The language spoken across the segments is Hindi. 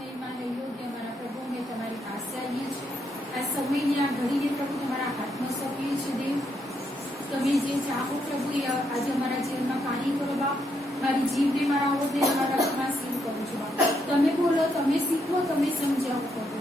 नहीं माने योग्य हमारा प्रभु में તમારી પાસે આવીએ છીએ આ સમયની આ ઘડીને પ્રભુ તમારા હાથમાં સોંપીએ છીએ દેવ તમે જે ચાહો પ્રભુ એ આજે અમારા જીવનમાં કાર્ય કરો બાપ મારી જીવને મારા ઓદે મારા રખમાં સીલ કરું છું બાપ તમે બોલો તમે શીખો તમે સમજાવો પ્રભુ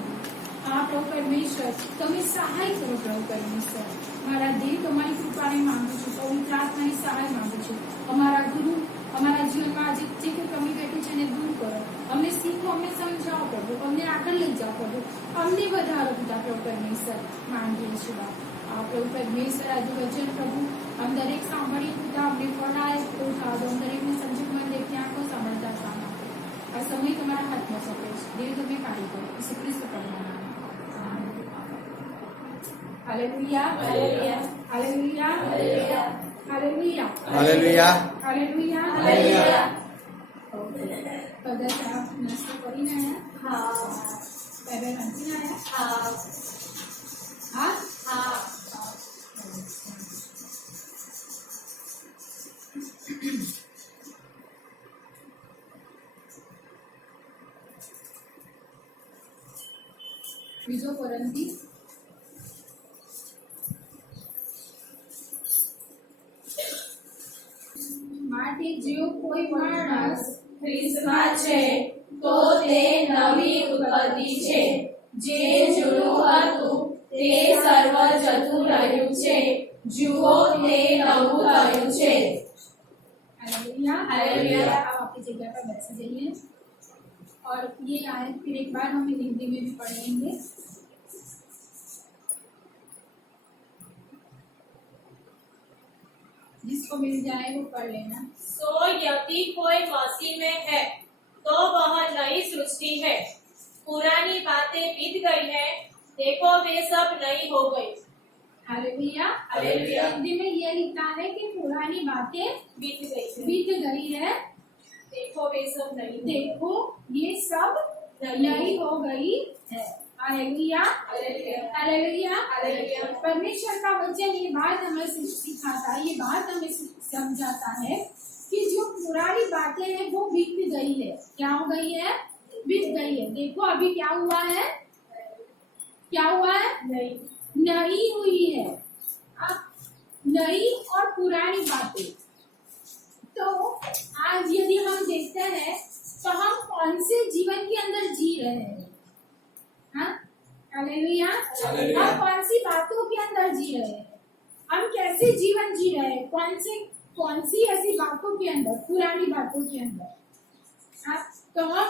આ પ્રભુ પરમેશ્વર તમે સહાય કરો પ્રભુ પરમેશ્વર મારા દેવ તમારી કૃપાને માંગુ છું પવિત્ર આત્માની સહાય માંગુ છું અમારા ગુરુ અમારા જીવનમાં આજે જે કોઈ કમી બેઠી છે એને દૂર કરો અમને શીખો અમને સમજાવો પ્રભુ અમને આગળ લઈ જાઓ પ્રભુ અમને વધારો પિતા પ્રભુ પરમેશ્વર માંગીએ છીએ બાપ આ પ્રભુ પરમેશ્વર આજે વચન પ્રભુ हम दरेक सांभळी पिता अમને ફળાય ઉઠા દો દરેકને સંજોગ માં દેખી આંખો સાંભળતા સામા આ સમય તમારા હાથમાં સોંપે છે દેવ તમે કાર્ય કરો ઈસુ ખ્રિસ્ત પ્રભુના નામે hallelujah hallelujah hallelujah hallelujah hallelujah hallelujah hallelujah કદાચ આપ નાસ્તો કરીને આયા હા બેબે વાંચીને આયા હા હા હા બીજો કોરંથી માટે જો કોઈ માણસ ખ્રિસ્તમાં છે તો તે નવી ઉત્પત્તિ છે જે જૂનું હતું તે સર્વ જતું રહ્યું છે જુઓ તે નવું થયું છે हालेलुया हालेलुया। आप अपनी जगह पर बैठ जाइए और ये आयत फिर एक बार हम हिंदी में भी पढ़ेंगे जिसको मिल जाए वो पढ़ लेना सो यदि कोई मसीह में है तो वह नई सृष्टि है पुरानी बातें बीत गई है देखो वे सब नई हो गई हालेलुया हालेलुया। हिंदी में ये लिखा है कि पुरानी बातें बीत गई है बीत गई है देखो वे सब नई हो गई। देखो ये सब नई हो गई है हालेलुया हालेलुया हालेलुया हालेलुया। परमेश्वर का वचन ये बात हमें सिखाता है ये बात हमें समझाता है कि जो पुरानी बातें हैं वो बीत गई है क्या हो गई है बीत गई है देखो अभी क्या हुआ है नई नई हुई है अब नई और पुरानी बातें तो आज यदि हम देखते हैं तो हम कौन से जीवन के अंदर जी रहे हैं हाँ हालेलुया हालेलुया। हम कौन सी बातों के अंदर जी रहे हैं हम कैसे जीवन जी रहे हैं कौन सी ऐसी बातों के अंदर पुरानी बातों के अंदर हाँ तो हम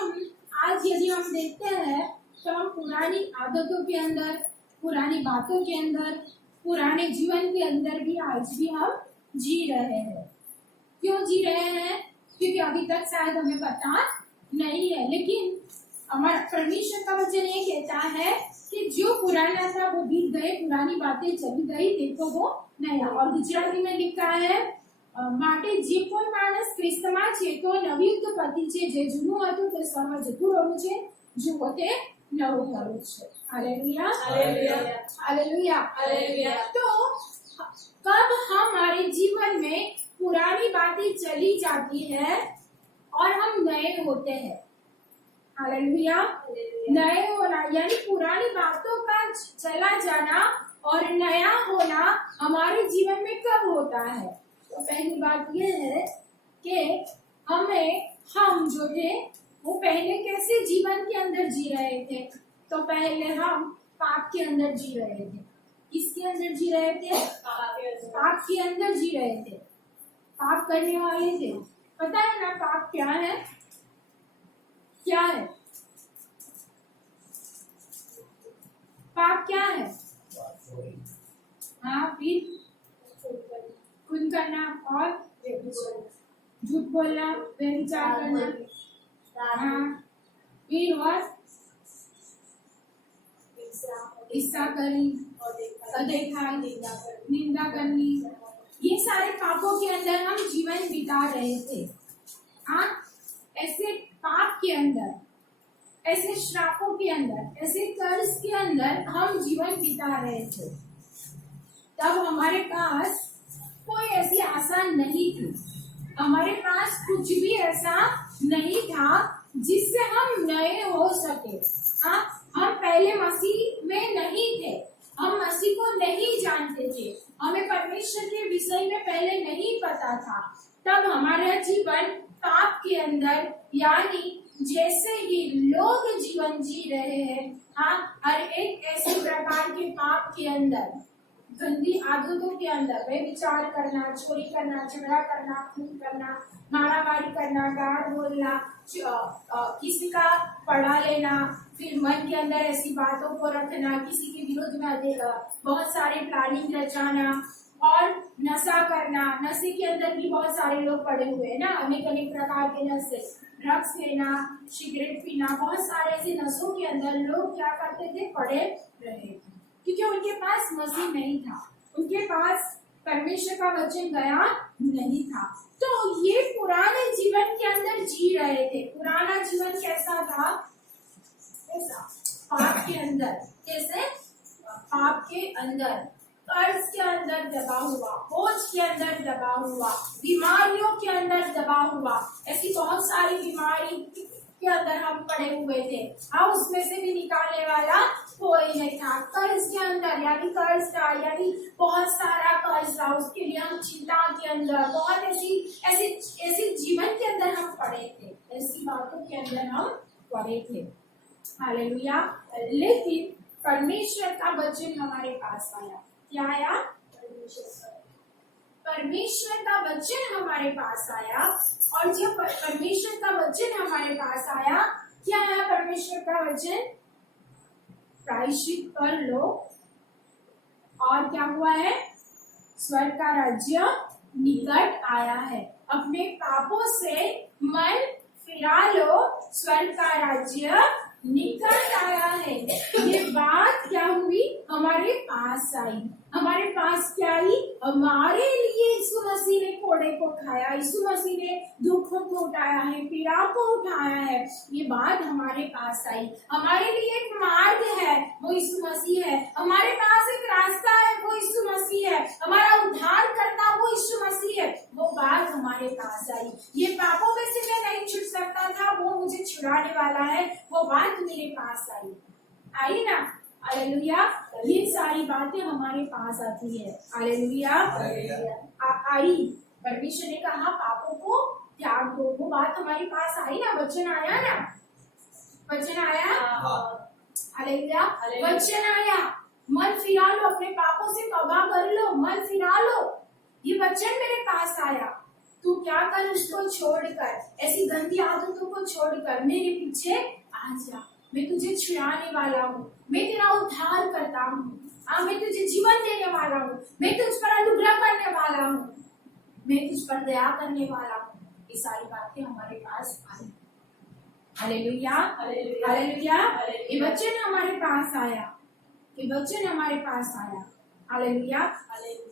आज यदि हम देखते हैं तो हम पुरानी आदतों के अंदर पुरानी बातों के अंदर पुराने जीवन के अंदर भी आज भी हम जी रहे हैं क्यों जी रहे हैं क्योंकि अभी तक शायद हमें पता नहीं है लेकिन हमारा परमेश्वर का वचन ये कहता है कि जो पुराना था वो बीत गए पुरानी बातें चली गई देखो वो नया और गुजराती में लिखा है માટે જે કોઈ માણસ ખ્રિસ્તમાં છે તો નવી ઉત્પત્તિ છે જે જૂનું હતું તે સર્વ જતું રહ્યું છે જુઓ તે નવું થયું છે हालेलुया हालेलुया हालेलुया हालेलुया। तो कब हमारे जीवन में पुरानी बातें चली जाती है और हम नए होते हैं हालेलुया नए होना यानी पुरानी बातों का चला जाना और नया होना हमारे जीवन में कब होता है तो पहली बात यह है कि हम जो थे वो पहले कैसे जीवन के अंदर जी रहे थे तो पहले हम पाप के अंदर जी रहे थे किसके अंदर जी रहे थे पाप के अंदर जी रहे थे पाप करने वाले थे पता है ना पाप क्या है पाप क्या है हाँ फिर खून करना और झूठ बोलना व्यभिचार करना हाँ फिर और ईर्ष्या करनी अदेखा निंदा करनी ये सारे पापों के अंदर हम जीवन बिता रहे थे हाँ ऐसे पाप के अंदर ऐसे श्रापों के अंदर ऐसे कर्ज के अंदर हम जीवन बिता रहे थे तब हमारे पास कोई ऐसी आशा नहीं थी हमारे पास कुछ भी ऐसा नहीं था जिससे हम नए हो सके। हाँ, हम पहले मसीह में नहीं थे, हम मसीह को नहीं जानते थे, हमें परमेश्वर के विषय में पहले नहीं पता था। तब हमारा जीवन पाप के अंदर, यानी जैसे ही लोग जीवन जी रहे हैं, हाँ, हर एक ऐसे प्रकार के पाप के अंदर, गंदी आदतों के अंदर, वे विचार करना, चोरी करना, झगड़ा करना, खून करना, मारामारी करना, गाड़ बोलना, किसी का पढ़ा लेना, फिर मन के अंदर ऐसी बातों को रखना, किसी के विरोध में बहुत सारे प्लानिंग रचाना, और नशा करना। नशे के अंदर भी बहुत सारे लोग पड़े हुए हैं ना, अनेक अनेक प्रकार के नशे, ड्रग्स लेना, सिगरेट पीना, बहुत सारे ऐसे नशों के अंदर लोग क्या करते थे, पड़े रहे थे, क्योंकि उनके पास मसीह नहीं था, उनके पास परमेश्वर का वचन गया नहीं था। तो ये पुराने जीवन के अंदर जी रहे थे। पुराना जीवन कैसा था? ऐसा पाप के अंदर, कैसे? पाप के अंदर, कर्ज के अंदर दबा हुआ, बोझ के अंदर दबा हुआ, बीमारियों के अंदर दबा हुआ, ऐसी बहुत सारी बीमारी के अंदर हम पड़े हुए थे। हाँ, उसमें से भी निकालने वाला कोई नहीं था। कर्ज के अंदर, यानी कर्ज था, यानी बहुत सारा कर्ज था, उसके लिए हम चिंता के अंदर, बहुत ऐसी जीवन के अंदर हम पड़े थे, ऐसी बातों के अंदर हम पड़े थे। हालेलुया। लेकिन परमेश्वर का वचन हमारे पास आया। क्या आया? परमेश्वर का वचन हमारे पास आया। और जब परमेश्वर का वचन हमारे पास आया, क्या है परमेश्वर का वचन? प्रायश्चित कर लो, और क्या हुआ है? स्वर्ग का राज्य निकट आया है। अपने पापों से मन फिरा लो, स्वर्ग का राज्य निकट आया है। ये बात क्या हुई? हमारे पास आई। हमारे पास क्या आई? हमारे लिए यीशु मसीह ने कोड़े को खाया, यीशु मसीह ने दुखों को उठाया है, पीड़ा को उठाया है। ये बात हमारे पास आई। हमारे लिए एक मार्ग है, वो यीशु मसीह है। हमारे पास एक रास्ता है, वो यीशु मसीह है। हमारा उद्धार करता वो यीशु मसीह है। वो बात हमारे पास आई। ये पापों में से मैं नहीं छुट सकता था, वो मुझे छुड़ाने वाला है, वो बात मेरे पास आई ना। हालेलुया। ये सारी बातें हमारे पास आती है। हालेलुया। आई। परमेश्वर ने कहा पापों को त्याग दो, वो बात हमारे पास आई ना। वचन आया ना, वचन आया। हालेलुया। वचन आया, मन फिरा लो, अपने पापों से तौबा कर लो, मन फिरा लो। ये वचन मेरे पास आया। तू क्या कर? उसको छोड़कर, ऐसी गंदी आदतों को छोड़कर मेरे पीछे आ जा। मैं तुझे छुड़ाने वाला हूँ, मैं तेरा उद्धार करता हूँ। मैं तुझे जीवन देने वाला हूँ, मैं तुझ पर अनुग्रह करने वाला हूँ, मैं तुझ पर दया करने वाला हूँ। ये सारी बातें हमारे पास आई। हालेलुया। हालेलुया। ये वचन हमारे पास आया, ये वचन हमारे पास आया। हालेलुया।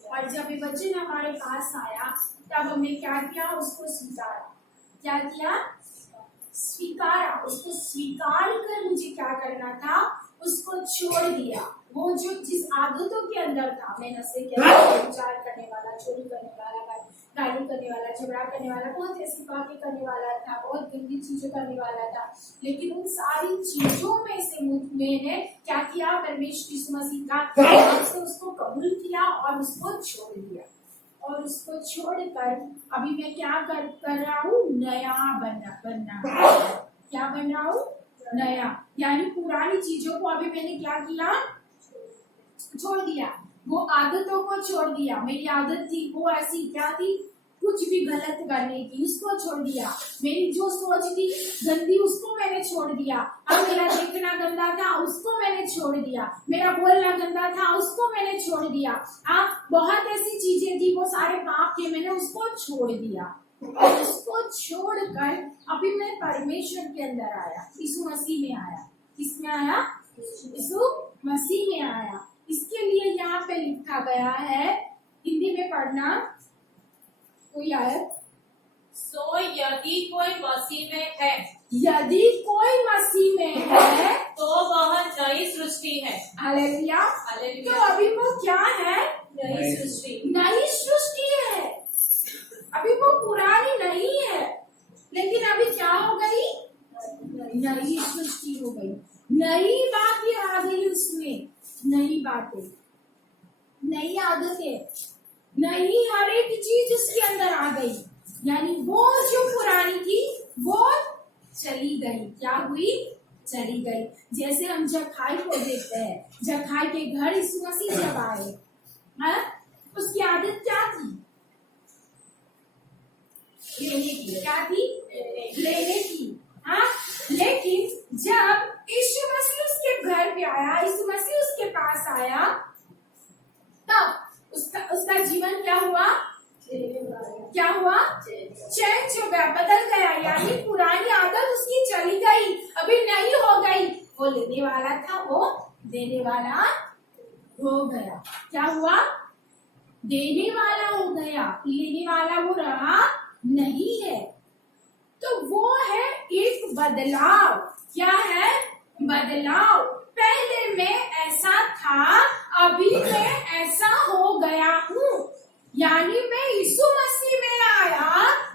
और जब ये वचन हमारे पास आया, तब हमने क्या किया? उसको स्वीकारा। क्या किया? स्वीकारा। उसको स्वीकार कर मुझे क्या करना था? उसको छोड़ दिया। वो जो जिस आदतों के अंदर था, मैं नशे के अंदर, विचार करने वाला, चोरी करने वाला, गाली करने वाला, झगड़ा करने वाला, बहुत ऐसी बातें करने वाला था, बहुत गंदी चीजें करने वाला था। लेकिन उन सारी चीजों में से मैंने क्या किया? परमेश्वर यीशु मसीह का नाम से उसको कबूल किया और उसको छोड़ दिया। और उसको छोड़कर अभी मैं क्या कर रहा हूँ? नया बनना। क्या बन रहा हूँ? नया। यानी पुरानी चीजों को अभी मैंने क्या किया? छोड़ दिया। वो आदतों को छोड़ दिया। मेरी आदत थी वो ऐसी क्या थी? कुछ भी गलत करने की, उसको छोड़ दिया। मेरी जो सोच थी गंदी, उसको मैंने छोड़ दिया। अब मेरा देखना गंदा था, उसको मैंने छोड़ दिया। मेरा बोलना गंदा था, उसको मैंने छोड़ दिया। बहुत ऐसी चीजें थी, वो सारे पाप थे, मैंने उसको छोड़ दिया। और उसको छोड़कर अभी मैं परमेश्वर के अंदर आया, यीशु मसीह में आया। किसमें आया? यीशु मसीह में आया। इसके लिए यहाँ पे लिखा गया है, हिंदी में पढ़ना कोई आयत। सो यदि कोई मसीह में है, यदि कोई मसीह में है तो वह नई सृष्टि है। हालेलुया। हालेलुया। तो अभी वो क्या है? नई सृष्टि। नई सृष्टि है। अभी वो पुरानी नहीं है, लेकिन अभी क्या हो गई? नई सृष्टि हो गई, नई बातें आ गई उसमें, नई बातें, नई आदतें, नई हर एक चीज उसके अंदर आ गई। यानी वो जो पुरानी थी वो चली गई। क्या हुई? चली गई। जैसे हम जखाई को देखते हैं, जखाई के घर यीशु मसीह जब आए, हाँ, उसकी आदत क्या थी? लेने की। क्या थी? लेने की। हाँ, लेकिन जब यीशु मसीह उसके घर पे आया, यीशु मसीह उसके पास आया, तब उसका जीवन क्या हुआ? क्या हुआ? चेंज हो गया, बदल गया। यानी पुरानी आदत उसकी चली गई, अभी नहीं हो गई। वो लेने वाला था, वो देने वाला हो गया। क्या हुआ? देने वाला हो गया, लेने वाला वो रहा नहीं है। तो वो है एक बदलाव। क्या है? बदलाव। पहले मैं ऐसा था, अभी मैं ऐसा हो गया हूँ। यानी मैं यीशु मसीह में आया,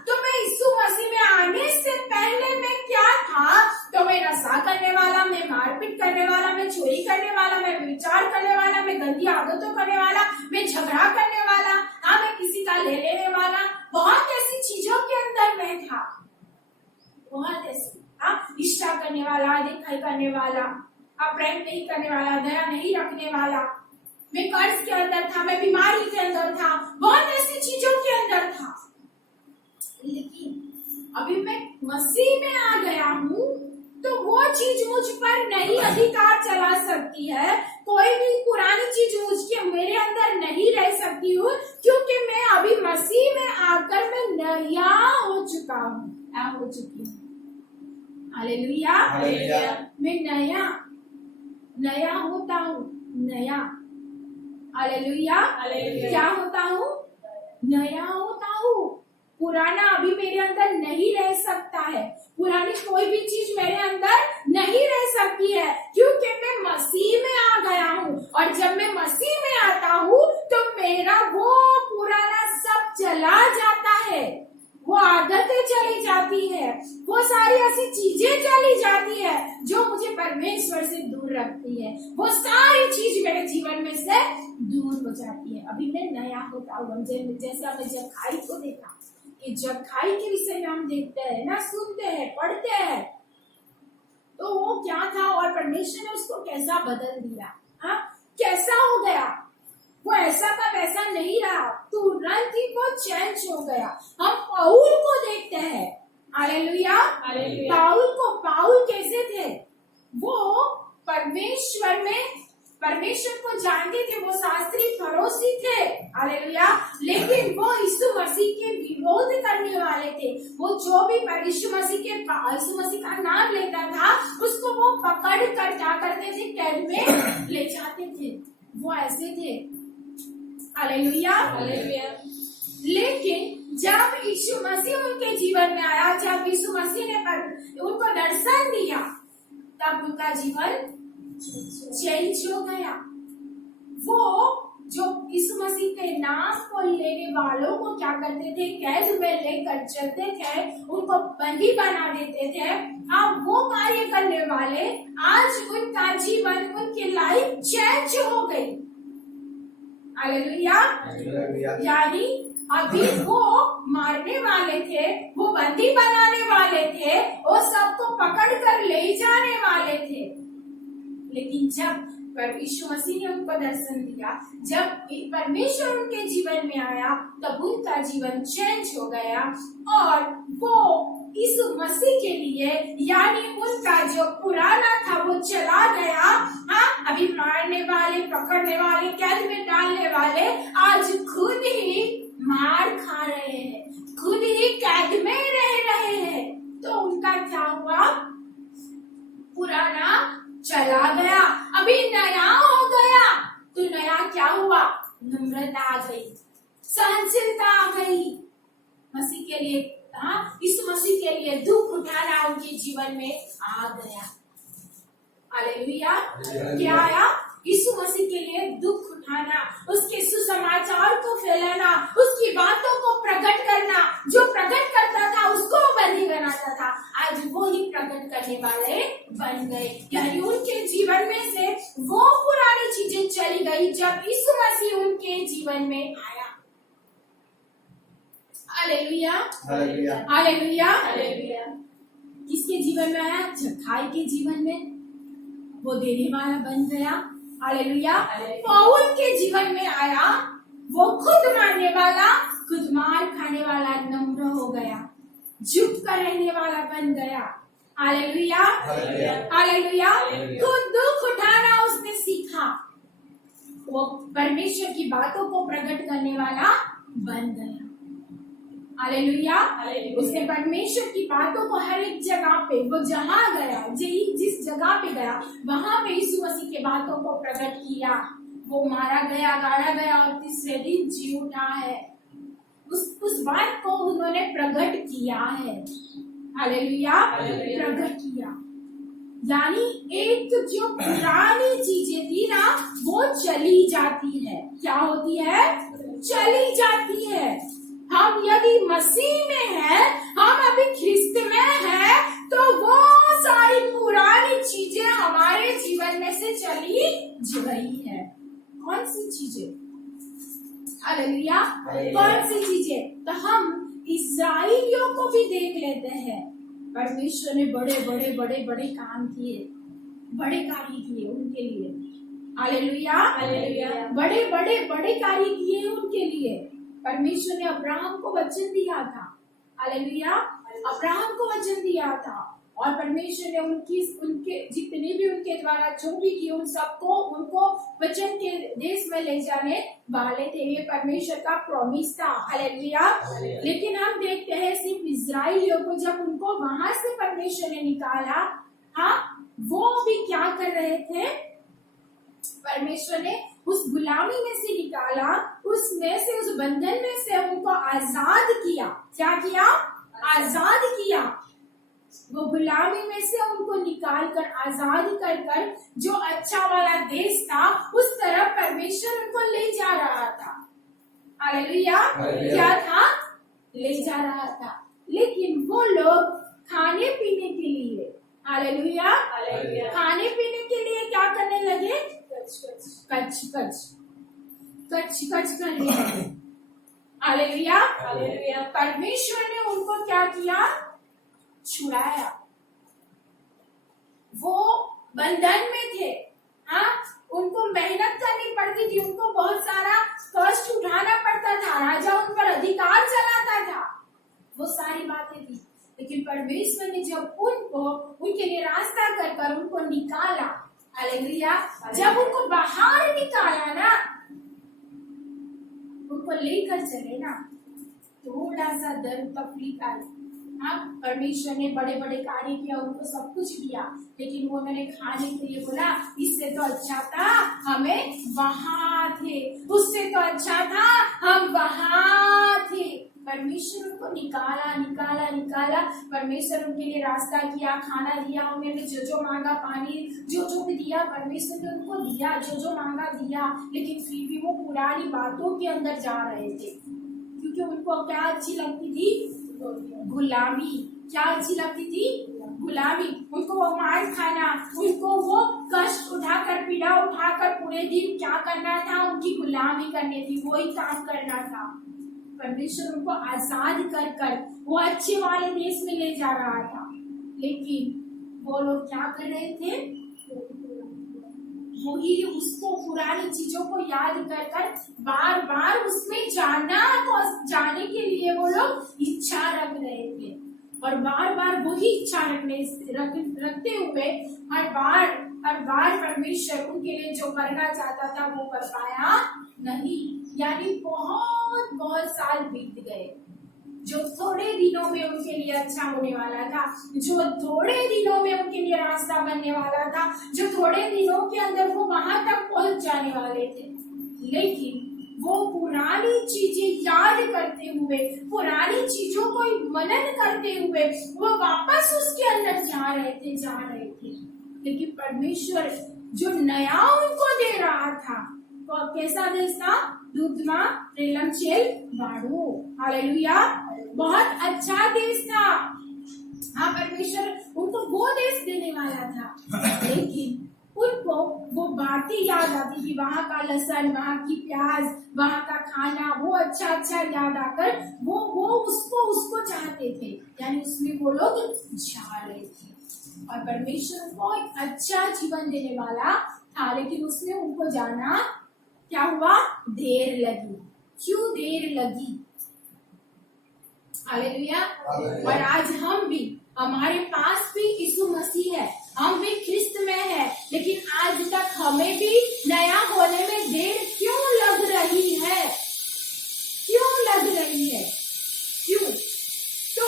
तो मैं यीशु मसीह में आने से पहले मैं क्या था? तो मैं नशा करने वाला, मैं मारपीट करने वाला, मैं चोरी करने वाला, मैं विचार करने वाला, मैं गंदी आदतों करने वाला, मैं झगड़ा करने वाला, हाँ, मैं किसी का ले लेने वाला, बहुत ऐसी चीजों के अंदर मैं था, बहुत ऐसी, हाँ, इच्छा करने वाला, दिखाई करने वाला, प्रेम नहीं करने वाला, दया नहीं रखने वाला, मैं कर्ज के अंदर था, मैं बीमारी के अंदर था, बहुत ऐसी चीजों के अंदर था। लेकिन अभी मैं मसीह में आ गया हूँ, तो वो चीज मुझ पर नहीं अधिकार चला सकती है। कोई भी पुरानी चीज मेरे अंदर नहीं रह सकती हूँ, क्योंकि मैं अभी मसीह में आकर मैं नया हो चुका हूँ, क्या हो चुकी हूँ? हालेलुया। मैं नया होता हूँ, नया। हालेलुया। क्या होता हूँ? नया होता हूँ। पुराना अभी मेरे अंदर नहीं रह सकता है, पुरानी कोई भी चीज मेरे अंदर नहीं रह सकती है, क्योंकि मैं मसीह में आ गया हूँ। और जब मैं मसीह में आता हूँ तो मेरा वो पुराना सब चला जाता है, वो आदतें चली जाती है, वो सारी ऐसी चीजें चली जाती है जो मुझे परमेश्वर से दूर रखती है, वो सारी चीज मेरे जीवन में से दूर हो जाती है। अभी मैं नया होता हूँ। जैसे हमने जखाई को देखा, कि जखाई के विषय में हम देखते हैं ना, सुनते हैं, पढ़ते हैं, तो वो क्या था और परमेश्वर ने उसको कैसा बदल दिया, हाँ, कैसा हो गया। वो ऐसा का वैसा नहीं रहा, तुरंत ही वो चेंज हो गया। हम पाउल को देखते हैं, हालेलुया। पाउल कैसे थे? वो परमेश्वर को जानते थे, वो शास्त्री फरोसी थे, हालेलुया। लेकिन वो यीशु मसीह के विरोध करने वाले थे। वो जो भी यीशु मसीह का नाम लेता था, उसको वो पकड़ कर क्या करते थे? कैद में ले जाते थे। वो ऐसे थे, हालेलुया। लेकिन जब यीशु मसीह उनके जीवन में आया, जब यीशु मसीह ने उनको दर्शन दिया, तब उनका जीवन चेंज हो गया। वो जो यीशु मसीह के नाम को लेने वालों को क्या करते थे? कैद में लेकर चलते थे, उनको बंदी बना देते थे। अब वो कार्य करने वाले, आज उनका जीवन, उनकी लाइफ चेंज हो गई, हालेलुया। यानी अभी वो मारने वाले थे, वो बंदी बनाने वाले थे, वो सबको पकड़ कर ले जाने वाले थे। लेकिन जब यीशु मसीह ने उनको दर्शन दिया, जब परमेश्वर उनके जीवन में आया, तब उनका जीवन चेंज हो गया और वो यीशु मसीह के लिए, यानी उनका जो पुराना था वो चला गया। हाँ, अभी मारने वाले, पकड़ने वाले, कैद में डालने वाले आज खुद ही मार खा रहे हैं, खुद ही कैद में रह रहे हैं। तो उनका क्या हुआ? पुराना चला गया, अभी नया हो गया। तो नया क्या हुआ? नम्रता आ गई, सहनशीलता आ गई। मसीह के लिए, हाँ, इस मसीह के लिए दुख उठाना उनके जीवन में आ गया, हालेलुया। क्या आया? यीशु मसीह के लिए दुख उठाना, उसके सुसमाचार को फैलाना, उसकी बातों को प्रकट करना। जो प्रकट करता था उसको बंदी बनाता था, आज वो ही प्रकट करने वाले बन गए। यानी उनके जीवन में से वो पुरानी चीजें चली गई जब यीशु मसीह उनके जीवन में आया। Hallelujah, hallelujah, hallelujah. हालेलुया। किसके जीवन में आया? जक्काई के जीवन में वो देने वाला बन गया। हालेलुया। पौल के जीवन में आया, वो खुद मारने वाला, खुद मार खाने वाला नम्र हो गया, झुक कर रहने वाला बन गया। Hallelujah, hallelujah. खुद दुख उठाना उसने सीखा, वो परमेश्वर की बातों को प्रकट करने वाला बन गया। हालेलुया। उसने परमेश्वर की बातों को हर एक जगह पे, वो जहाँ गया, जिस जगह पे गया, वहां पे यीशु मसीह के बातों को प्रकट किया। वो मारा गया, गाड़ा गया और तीसरे दिन जी उठा है। उस बात को उन्होंने प्रकट किया है। हालेलुया, प्रकट किया। यानी एक जो पुरानी चीजें थी ना, वो चली जाती है। क्या होती है? चली जाती है। हम यदि मसीह में हैं, हम अभी ख्रिस्त में हैं, तो वो सारी पुरानी चीजें हमारे जीवन में से चली गई है। कौन सी चीजें? हालेलुया। कौन सी चीजें? तो हम इस्राएलियों को भी देख लेते हैं। परमेश्वर ने बड़े बड़े बड़े बड़े काम किए, बड़े कार्य किए उनके लिए। Hallelujah, hallelujah. बड़े बड़े बड़े कार्य किए उनके लिए। परमेश्वर ने अब्राहम को वचन दिया था। हालेलुया, अब्राहम को वचन दिया था, और परमेश्वर ने उनके जितने भी उनके द्वारा जो भी किए, उन सबको उनको वचन के देश में ले जाने वाले थे। ये परमेश्वर का प्रॉमिस था। हालेलुया। लेकिन हम देखते हैं सिर्फ इस्राएलियों को, जब उनको वहां से परमेश्वर ने निकाला, हाँ, वो भी क्या कर रहे थे? परमेश्वर ने उस गुलामी में से निकाला, उसमें से, उस बंधन में से उनको आजाद किया। क्या किया? आजाद किया। वो गुलामी में से उनको निकाल कर, आजाद कर कर, जो अच्छा वाला देश था उस तरफ परमेश्वर उनको ले जा रहा था। हालेलुया। क्या था? ले जा रहा था। लेकिन वो लोग खाने पीने के लिए, हालेलुया, खाने पीने के लिए क्या करने लगे? कच करने लगे। Hallelujah, hallelujah. परमेश्वर ने उनको क्या किया? छुड़ाया। वो बंधन में थे, हाँ, उनको मेहनत करनी पड़ती थी, उनको बहुत सारा कष्ट उठाना पड़ता था, राजा उन पर अधिकार चलाता था, वो सारी बातें थी। लेकिन परमेश्वर ने जब उनको उनके लिए रास्ता कर कर उनको निकाला, हालेलुया, जब उनको बाहर निकाला ना, उनको लेकर चले ना, थोड़ा सा दर्द तकलीफ आई। हाँ, परमेश्वर ने बड़े बड़े कार्य किया, उनको सब कुछ दिया, लेकिन वो उन्होंने खाने के लिए बोला, इससे तो अच्छा था हमें वहां थे, उससे तो अच्छा था हम वहां थे। परमेश्वर उनको निकाला निकाला निकाला। परमेश्वर उनके लिए रास्ता किया, खाना दिया, उन्होंने जो मांगा, पानी जो भी दिया, परमेश्वर ने उनको दिया, जो मांगा दिया। लेकिन फिर भी वो पुरानी बातों के अंदर जा रहे थे, क्योंकि उनको क्या अच्छी लगती थी? गुलामी। क्या अच्छी लगती थी? गुलामी। उनको वो मार खाना, उनको वो कष्ट उठाकर, पीड़ा उठाकर पूरे दिन क्या करना था? उनकी गुलामी करनी थी, वही काम करना था। परमेश्वर उनको आजाद कर कर वो अच्छे वाले देश में ले जा रहा था, लेकिन वो लोग क्या कर रहे थे? वही उसको, पुरानी चीजों को याद कर कर बार बार उसमें जाने के लिए वो लोग इच्छा रख रहे थे, और बार बार वही इच्छा रखते हुए हर बार परमेश्वर उनके लिए जो करना चाहता था वो कर पाया नहीं। यानी बहुत साल बीत गए। जो थोड़े दिनों में उनके लिए अच्छा होने वाला था, जो थोड़े दिनों में उनके लिए रास्ता बनने वाला था, जो थोड़े दिनों के अंदर वो वहां तक पहुंच जाने वाले थे, लेकिन वो पुरानी चीजें याद करते हुए, पुरानी चीजों को मनन करते हुए वो वापस उसके अंदर जा रहे थे। लेकिन परमेश्वर जो नया उनको दे रहा था। तो कैसा देश था? दुग्धमा प्रेलम चेल बाड़ू। हालेलुया, बहुत अच्छा देश था। हाँ, परमेश्वर उनको वो देश देने वाला था, लेकिन उनको वो बातें याद आती थी, वहाँ का लहसुन, वहाँ की प्याज, वहाँ का खाना, वो अच्छा अच्छा याद आकर वो उसको चाहते थे, यानी उसमें वो लोग जा रहे थे। और परमेश्वर को एक अच्छा जीवन देने वाला था, लेकिन उसमें उनको जाना क्या हुआ? देर लगी। क्यों देर लगी? हालेलुया। और आज हम भी, हमारे पास भी यीशु मसीह है, हम भी ख्रिस्त में है, लेकिन आज तक हमें भी नया होने में देर क्यों लग रही है? क्यों लग रही है? क्यों? तो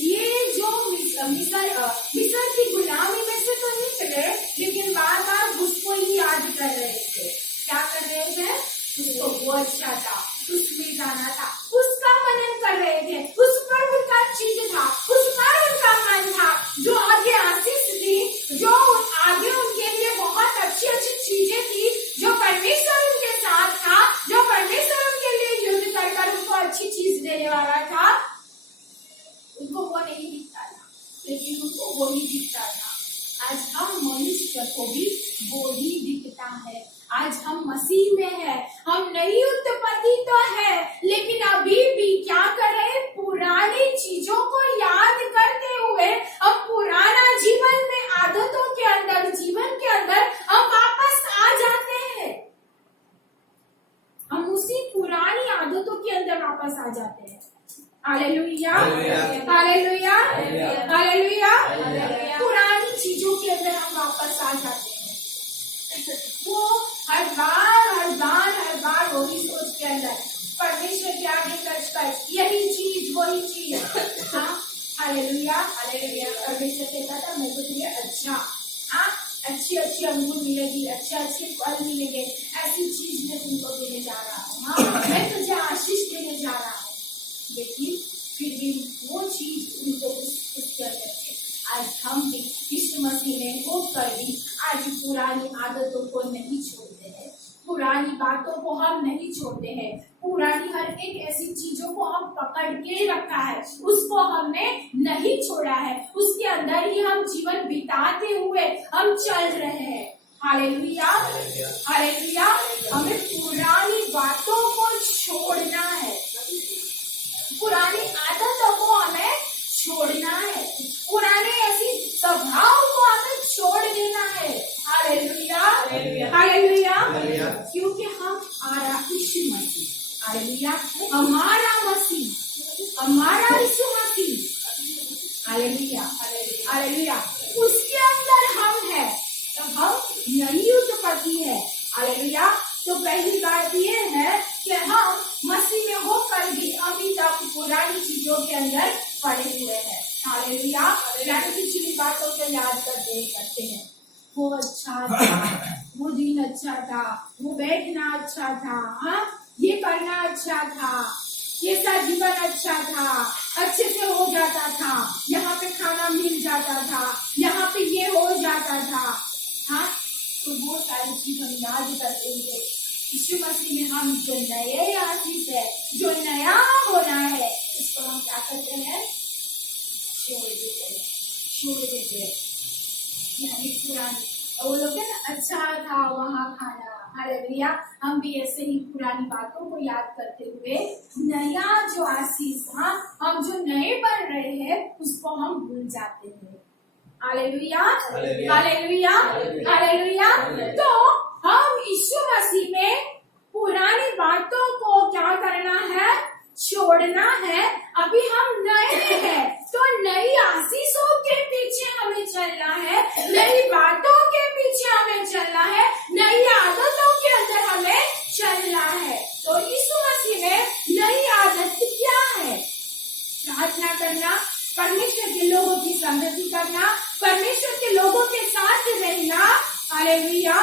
ये जो मिस्र की गुलामी में से तो निकले, लेकिन बार बार उसको ही याद कर रहे थे। क्या कर रहे थे? उसको वो अच्छा था, उसमें जाना था, उसका मनन कर रहे थे, उस पर उनका चित था, उस पर उनका मन था, जो आगे आशीष थी, जो आगे उनके लिए बहुत अच्छी अच्छी चीजें थी, जो परमेश्वर उनके साथ था, जो परमेश्वर उनके लिए युद्ध कर उनको अच्छी चीज देने वाला था, उनको वो नहीं दिखता था, लेकिन उनको वो ही दिखता था। आज हम मनुष्य को भी वो ही दिखता है। आज हम मसीह में है, हम नई उत्पत्ति तो है, लेकिन अभी भी क्या कर रहे हैं? पुरानी चीजों को याद करते हुए हम पुराना जीवन में, आदतों के अंदर, जीवन के अंदर हम वापस आ जाते हैं। हम उसी पुरानी आदतों के अंदर वापस आ जाते हैं। Hallelujah, hallelujah, hallelujah. पुरानी चीजों के अंदर हम वापस आ जाते हैं। वो हर बार वही सोच के अंदर परमेश्वर के आगे कच यही चीज, वही चीज। हाँ, हालेलुया, हालेलुया। परमेश्वर कहता था, मैं तो तुझे अच्छी अच्छी अंगूर मिलेगी, अच्छे फल मिलेंगे, ऐसी चीज मैं तुमको देने जा रहा हूँ। हाँ, मैं तुझे आशीष देने जा रहा हूँ, लेकिन फिर भी वो चीज उनको उसके अंदर थे। आज हम भी यीशु मसीह में होकर भी आज पुरानी आदतों को नहीं छोड़ते हैं, पुरानी बातों को हम नहीं छोड़ते हैं, पुरानी हर एक ऐसी चीजों को हम पकड़ के रखा है, उसको हमने नहीं छोड़ा है, उसके अंदर ही हम जीवन बिताते हुए हम चल रहे हैं। Hallelujah, hallelujah. हमें पुरानी बातों को छोड़ना है, पुरानी आदतों को हमें छोड़ना है, पुराने ऐसी स्वभाव को हमें छोड़ देना है। Hallelujah, hallelujah. क्योंकि हम यीशु मसीह, हालेलुया, हमारा मसीह, हमारा यीशु मसीह, हालेलुया, हालेलुया, उसके अंदर हम है, तो हम नई उत्पत्ति है। हालेलुया। तो पहली बात ये है कि हम मसीह में होकर भी अभी तक पुरानी चीजों के अंदर पड़े हुए हैं। हालेलुया। पुरानी पिछली बातों को याद करते हैं। वो अच्छा था, वो दिन अच्छा था, वो बैठना अच्छा था, हाँ, ये करना अच्छा था, ये सब जीवन अच्छा था, अच्छे से हो जाता था, यहाँ पे खाना मिल जाता था, यहाँ पे ये हो जाता था। हाँ, तो वो सारी चीज हम याद करते हुए यीशु मसीह में हम जो नए आशीष है, जो नया होना है, उसको हम क्या करते हैं? छोड़ देते हैं। यानी पुरानी, वो लोग ना अच्छा था वहाँ खाना, हालेलुया। हम भी ऐसे ही पुरानी बातों को याद करते हुए नया जो आशीष, हाँ, हम जो नए बन रहे हैं उसको हम भूल जाते हैं। Hallelujah, hallelujah, hallelujah. तो हम यीशु मसीह में पुरानी बातों को क्या करना है? छोड़ना है। अभी हम नए हैं, तो नई आशीषों के पीछे हमें चलना है, नई बातों के पीछे हमें चलना है, नई आदतों के अंदर हमें चलना है। तो यीशु मसीह में नई आदत क्या है? प्रार्थना करना, परमेश्वर के लोगों की संगति करना, परमेश्वर के लोगों के साथ रहना, हालेलुया।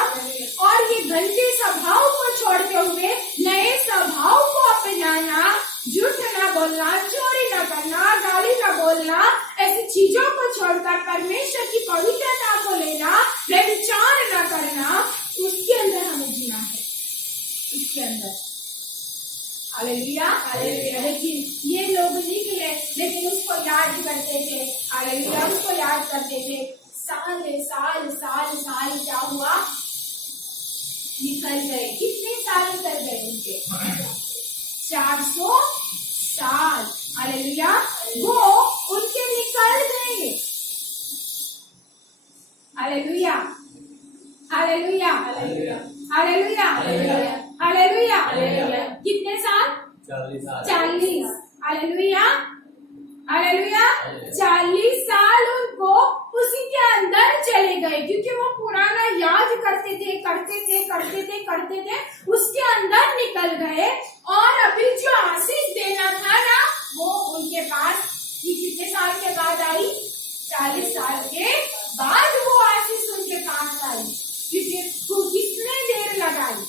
और ये गंदे स्वभाव को छोड़ते हुए नए स्वभाव को अपनाना, झूठ न बोलना, चोरी न करना, गाली न बोलना, ऐसी चीजों को छोड़कर साल निकल गए उनके, 400 साल। हालेलुया, वो उनके निकल गए। Hallelujah, hallelujah, hallelujah, hallelujah. कितने साल? 40। Hallelujah, hallelujah. 40 साल उनको उसी के अंदर चले गए, क्योंकि वो पुराना याद करते थे, उसके अंदर निकल गए। और अभी जो आशीष देना था ना, वो उनके पास कितने साल के बाद आई? 40 साल के बाद वो आशीष उनके पास आई। क्योंकि किसने देर लगाई?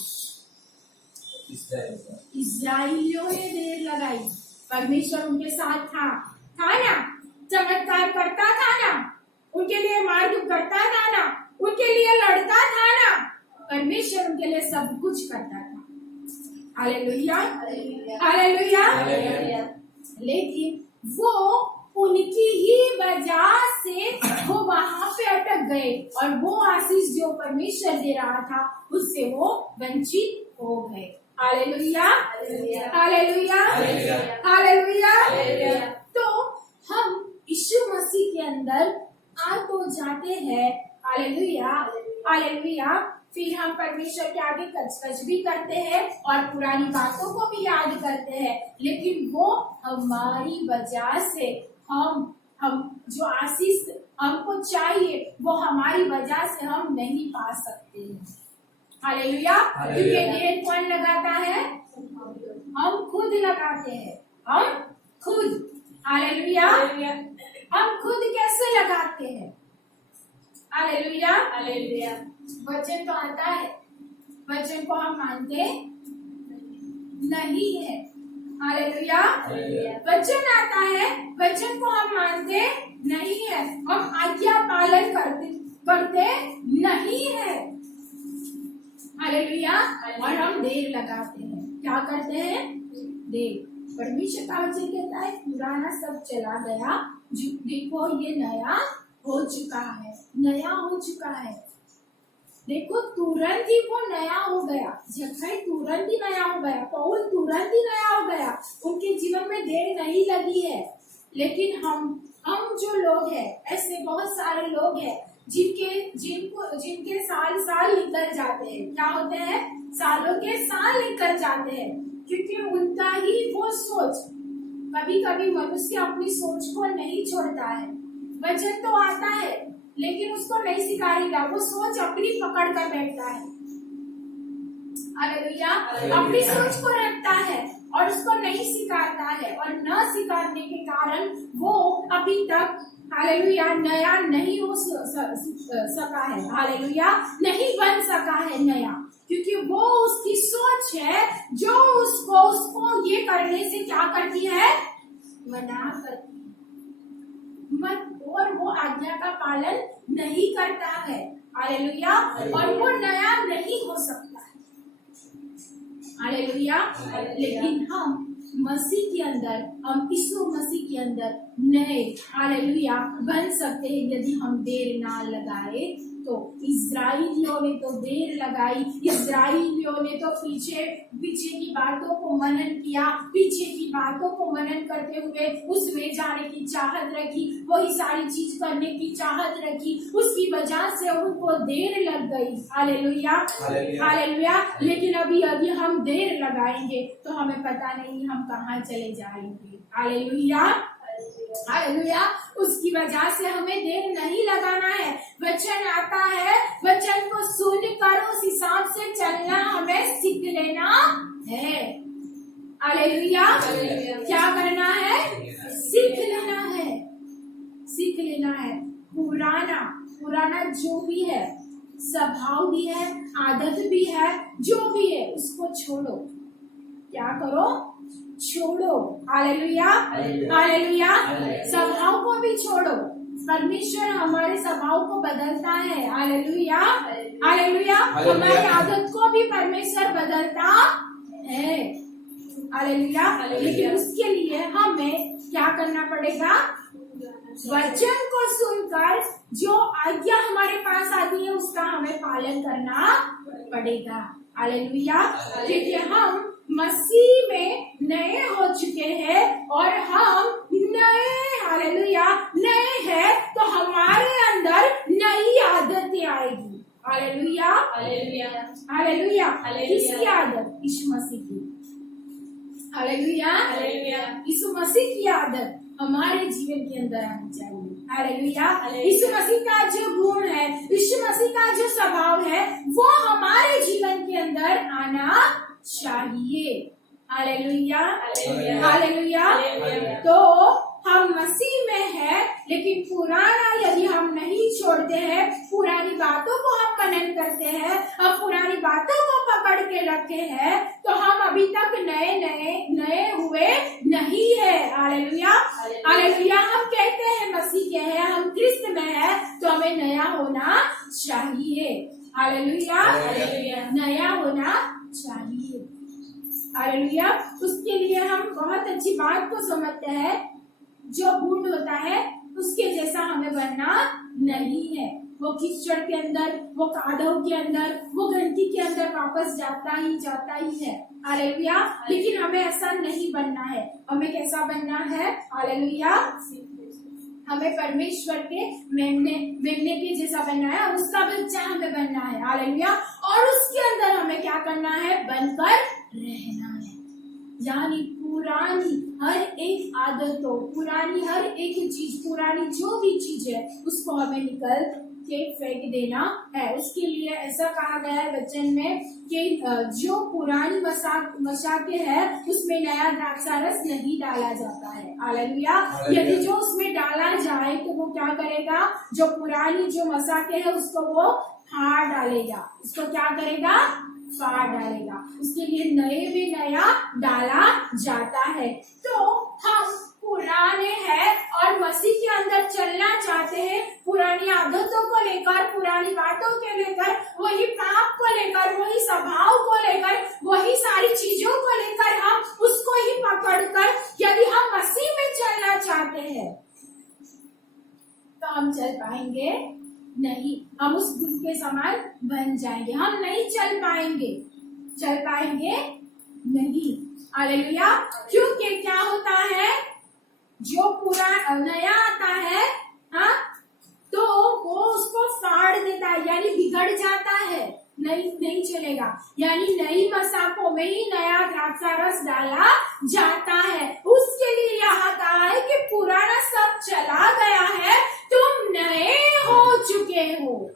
इस्राएलियों ने देर लगाई। परमेश्वर उनके साथ था ना, चमत्कार करता था ना, उनके लिए मार्ग करता था ना, उनके लिए लड़ता था ना। परमेश्वर उनके लिए सब कुछ करता था। Hallelujah, hallelujah. लेकिन वो उनकी ही वजह से वो वहां पे अटक गए, और वो आशीष जो परमेश्वर दे रहा था उससे वो वंचित हो गए। Hallelujah, hallelujah, hallelujah. तो हम यीशु मसीह के अंदर आ तो जाते हैं। Hallelujah, hallelujah. फिर हम परमेश्वर के आगे कच भी करते हैं और पुरानी बातों को भी याद करते हैं, लेकिन वो हमारी वजह से हम जो आशीष हमको चाहिए वो हमारी वजह से हम नहीं पा सकते हैं। हालेलुया। क्योंकि देर कौन लगाता है? हम खुद लगाते हैं, हम खुद। हालेलुया। हम खुद कैसे लगाते हैं? Hallelujah, hallelujah. वचन तो आता है, वचन को हम मानते नहीं है। हालेलुया। वचन आता है, वचन को हम मानते नहीं है, हम आज्ञा पालन करते नहीं है। हालेलुया। और हम देर लगाते हैं। क्या करते हैं? देर। परमेश्वर का वचन कहता है पुराना सब चला गया, देखो ये नया हो चुका है, नया हो चुका है। देखो तुरंत ही वो नया हो गया, जक्कई तुरंत ही नया हो गया, पौल तुरंत ही नया हो गया, उनके जीवन में देर नहीं लगी है। लेकिन हम जो लोग हैं, ऐसे बहुत सारे लोग हैं जिनके साल निकल जाते हैं। क्या होते हैं? सालों के साल निकल जाते हैं, क्योंकि उनका ही वो सोच, कभी कभी मनुष्य अपनी सोच को नहीं छोड़ता है। वचन तो आता है लेकिन उसको नहीं सिखाएगा, वो सोच अपनी पकड़ कर बैठता है। हालेलुया। अपनी सोच को रखता है और उसको नहीं सिखाता है, और न सिखाने के कारण वो अभी तक हालेलुया नया नहीं हो सका है। हालेलुया, नहीं बन सका है नया, क्योंकि वो उसकी सोच है जो उसको ये करने से क्या करती है? मना करती है, मत, और वो आज्ञा का पालन नहीं करता है। हालेलुया। और वो नया नहीं हो सकता है। हालेलुया। लेकिन हम मसीह के अंदर, हम यीशु मसीह के अंदर नए हालेलुया बन सकते हैं यदि हम देर ना लगाए तो। इस्राएलियों ने तो देर लगाई, इस्राएलियों ने तो पीछे की बातों को मनन किया, पीछे की बातों को मनन करते हुए उसमें जाने की चाहत रखी, वही सारी चीज करने की चाहत रखी, उसकी वजह से उनको देर लग गई। Hallelujah, hallelujah. लेकिन अभी हम देर लगाएंगे तो हमें पता नहीं हम कहाँ चले जाएंगे। Hallelujah, hallelujah. उसकी वजह से हमें देर नहीं लगाना है। वचन आता है, वचन को सुनकर उस हिसाब से चलना हमें सीख लेना है। हालेलुया। क्या करना है? सीख लेना है, सीख लेना है। पुराना जो भी है, स्वभाव भी है, आदत भी है, जो भी है उसको छोड़ो। क्या करो? छोड़ो। Hallelujah, hallelujah. स्वभाव को भी छोड़ो। परमेश्वर हमारे स्वभाव को बदलता है। Hallelujah, hallelujah. हमारी आदत को भी परमेश्वर बदलता है। हालेलुया। लेकिन उसके लिए हमें क्या करना पड़ेगा? वचन को सुनकर जो आज्ञा हमारे पास आती है उसका हमें पालन करना पड़ेगा। हालेलुया। क्योंकि हम मसीह में नए हो चुके हैं और हम नए, हालेलुया, नए हैं, तो हमारे अंदर नई आदतें आएगी। Hallelujah, hallelujah, hallelujah. हालेलुया। किसकी आदत? यीशु मसीह की। Hallelujah, hallelujah. यीशु मसीह की आदत हमारे जीवन के अंदर आनी चाहिए। हालेलुया। हालेलुया। यीशु मसीह का जो गुण है, यीशु मसीह का जो स्वभाव है, वो हमारे जीवन के अंदर आना चाहिए। Hallelujah, hallelujah. हालेलुया। हालेलुया। तो हम मसीह में है, लेकिन पुराना यदि हम नहीं छोड़ते हैं, पुरानी बातों को हम मनन करते हैं, हम पुरानी बातों को पकड़ के रखे हैं, तो हम अभी तक नए हुए नहीं है। Hallelujah, hallelujah. हम कहते हैं मसीह के हैं, हम क्रिस्त में है, तो हमें नया होना चाहिए। Hallelujah, hallelujah. नया होना चाहिए। हालेलुया। उसके लिए हम बहुत अच्छी बात को समझते हैं, जो बूढ़ होता है उसके जैसा हमें बनना नहीं है। वो कीचड़ के अंदर, वो कादव के अंदर, वो गंदगी के अंदर वापस जाता ही है। हालेलुया। लेकिन हमें ऐसा नहीं बनना है। हमें कैसा बनना है? हालेलुया। हमें परमेश्वर के मेमने के जैसा बनना है और उसका बच्चा हमें बनना है। हालेलुया। और उसके अंदर हमें क्या करना है? बनकर रहना है। यानी पुरानी हर एक आदतों, पुरानी हर एक चीज, पुरानी जो भी चीज है, उसको हमें निकल के फेंक देना है। उसके लिए ऐसा कहा गया है वचन में कि जो पुरानी मशाके है उसमें नया द्राक्षारस नहीं डाला जाता है। हालेलुया। यदि जो उसमें डाला जाए तो वो क्या करेगा? जो पुरानी जो मशाके है उसको वो फाड़ डालेगा। उसको क्या करेगा? फाड़ डालेगा। उसके लिए नए में नया डाला जाता है। तो हम पुराने हैं और मसीह के अंदर चलना चाहते हैं, पुरानी आदतों को लेकर, पुरानी बातों के लेकर, वही पाप को लेकर, वही स्वभाव को लेकर, वही सारी चीजों को लेकर, हम उसको ही पकड़कर यदि हम मसीह में चलना चाहते हैं तो हम चल पाएंगे नहीं। हम उस गुण के समान बन जाएंगे, हम नहीं चल पाएंगे नहीं। हालेलुया। क्योंकि क्या होता है, जो पूरा नया आता है, हाँ, तो वो उसको फाड़ देता है, यानी बिगड़ जाता है, नहीं चलेगा। यानी नई मशाकों में ही नया द्राक्षारस डाला जाता है। उसके लिए यहाँ कहा है कि पुराना सब चला गया है, तुम नए हो चुके हो।